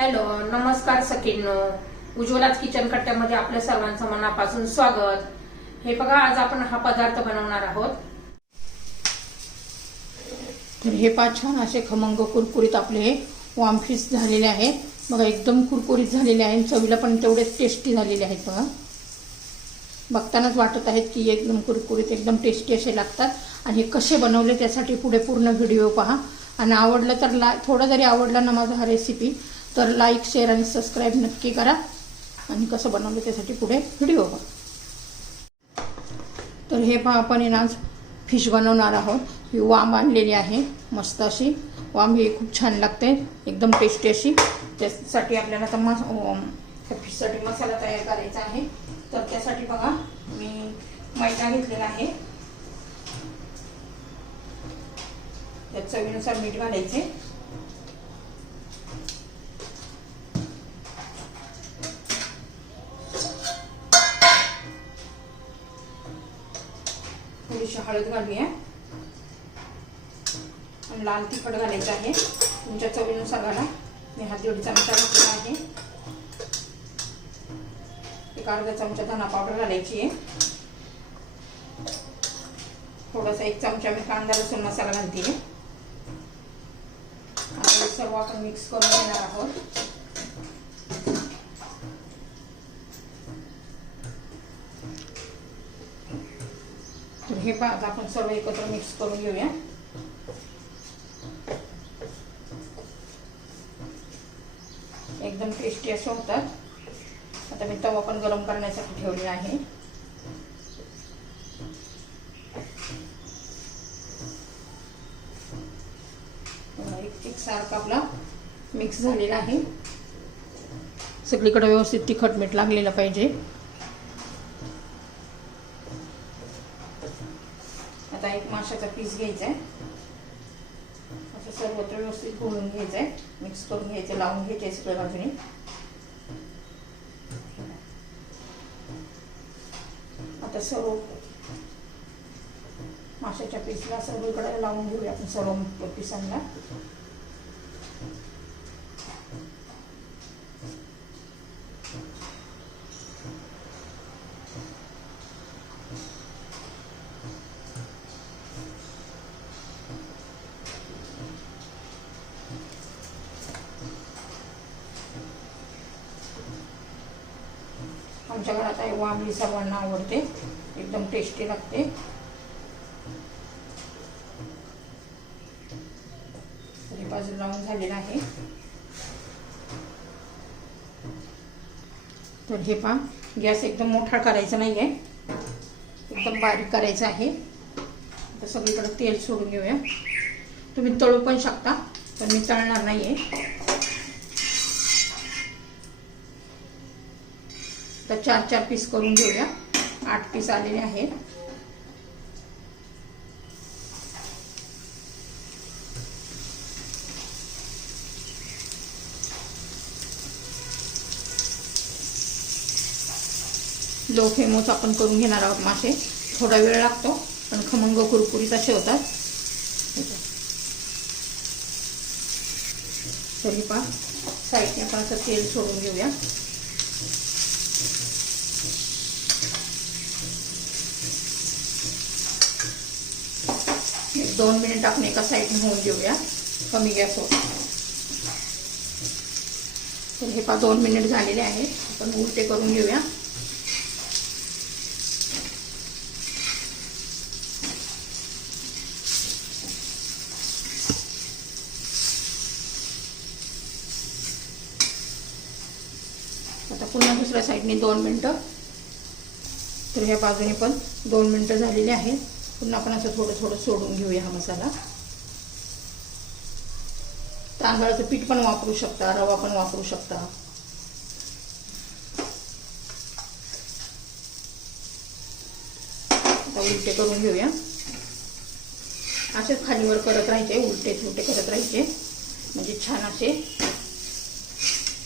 Hello, नमस्कार सखींनो. उज्ज्वलाच kitchen कट्ट्यामध्ये आपल्या सर्वांचं मनापासून स्वागत. हे बघा, आज आपण हा पदार्थ बनवणार आहोत. तर हे छान असे खमंग कुरकुरीत आपले हे वामफिश झालेले आहेत. बघा, एकदम कुरकुरीत झालेले आहेत. चवीला पण तेवढेच टेस्टी झालेले आहेत. बघा, बघतानाच वाटत आहेत की एकदम कुरकुरीत, एकदम टेस्टी असे लागतात. आणि हे कसे बनवले त्यासाठी पुढे पूर्ण व्हिडिओ पहा. आणि आवडलं तर थोडं जरी आवडलं ना माझा हा रेसिपी, तर लाईक, शेअर आणि सबस्क्राईब नक्की करा. आणि कसं बनवलं त्यासाठी पुढे व्हिडिओ पहा. तर हे आपण आज फिश बनवणार आहोत. ही वाम आणलेली आहे, मस्त अशी वाम. ही खूप छान लागते, एकदम टेस्टी अशी. त्यासाठी आपल्याला तर फिशसाठी मसाला तयार करायचा आहे. तर त्यासाठी बघा, मी मैदा घेतलेला आहे. त्यात चवीनुसार मीठ घालायचे. थोडीशी हळद घालूया आणि लाल तिखट घालायचं आहे. तुमच्या चवीनुसार घाला. मी हा 1.5 चमचा घातलेला आहे. एक अर्धा चमचा धना पावडर घालायची आहे. थोडासा 1 चमचा मी कांदा लसूण मसाला घालते. आता हे सर्व आपण मिक्स करून घेणार आहोत. तर हे आता आपण सर्व एकत्र मिक्स करून घेऊया. एकदम टेस्टी असे होतात. आता मी तवा पण गरम करण्यासाठी ठेवलेला आहे. एक सारखा आपला मिक्स झालेला आहे. सगळीकडे व्यवस्थित तिखट मीठ लागलेलं पाहिजे. आता एक माशाचा पीस घ्यायचा आहे. असं सर्वत्र व्यवस्थित घोळून घ्यायचं आहे, मिक्स करून घ्यायचं, लावून घ्यायचे सगळ्या बाजूने. आता सर्व माशाच्या पीसला सगळीकडे लावून घेऊया आपण, सर्व पिसांना. आमच्या घरात आहे वाम, सर्वांना आवडते, एकदम टेस्टी लागते. बाजूला लावून झालेला आहे. तर हे पहा, गॅस एकदम मोठा करायचा नाहीये, एकदम बारीक करायचा आहे. आता सगळीकडे तेल सोडून घेऊया. तुम्ही तळू पण शकता, पण मी तळणार नाहीये. तर 4 पीस करून घेऊया. 8 पीस आलेले आहेत. लो फ्लेमवर आपण करून घेणार आहोत मासे. थोडा वेळ लागतो, पण खमंग कुरकुरीत असे होतात. तरी पहा, साईडने आपण असं तेल सोडून घेऊया. एक 2 मिनिट आपण एका साईडने होऊन घेऊया, कमी गॅसवर. तर हे पहा, 2 मिनिट झालेले आहेत. आपण उलटे करून घेऊया. आता पुन्हा दुसऱ्या साईडने 2 मिनिटं. तर ह्या बाजूने पण 2 मिनिटं झालेली आहेत. पुन्हा आपण असं थोडं थोडं सोडून घेऊया हा मसाला. तांदळाचं पीठ पण वापरू शकता, रवा पण वापरू शकता. आता उलटे करून घेऊया. असेच खालीवर करत राहायचे, उलटे उलटे करत राहायचे, म्हणजे छान असे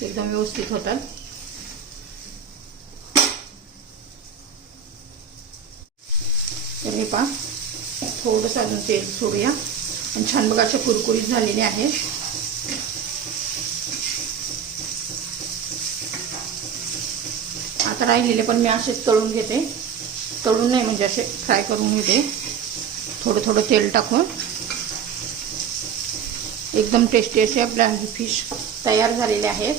एकदम व्यवस्थित होतात. तर हे पहा, थोडंसं अजून तेल सोडूया. आणि छान बघा असे कुरकुरीत झालेले आहेत. आता राहिलेले पण मी असेच तळून घेते. तळून नाही म्हणजे असे फ्राय करून घेते थोडं थोडं तेल टाकून. एकदम टेस्टी असे आपले फिश तयार झालेले आहेत.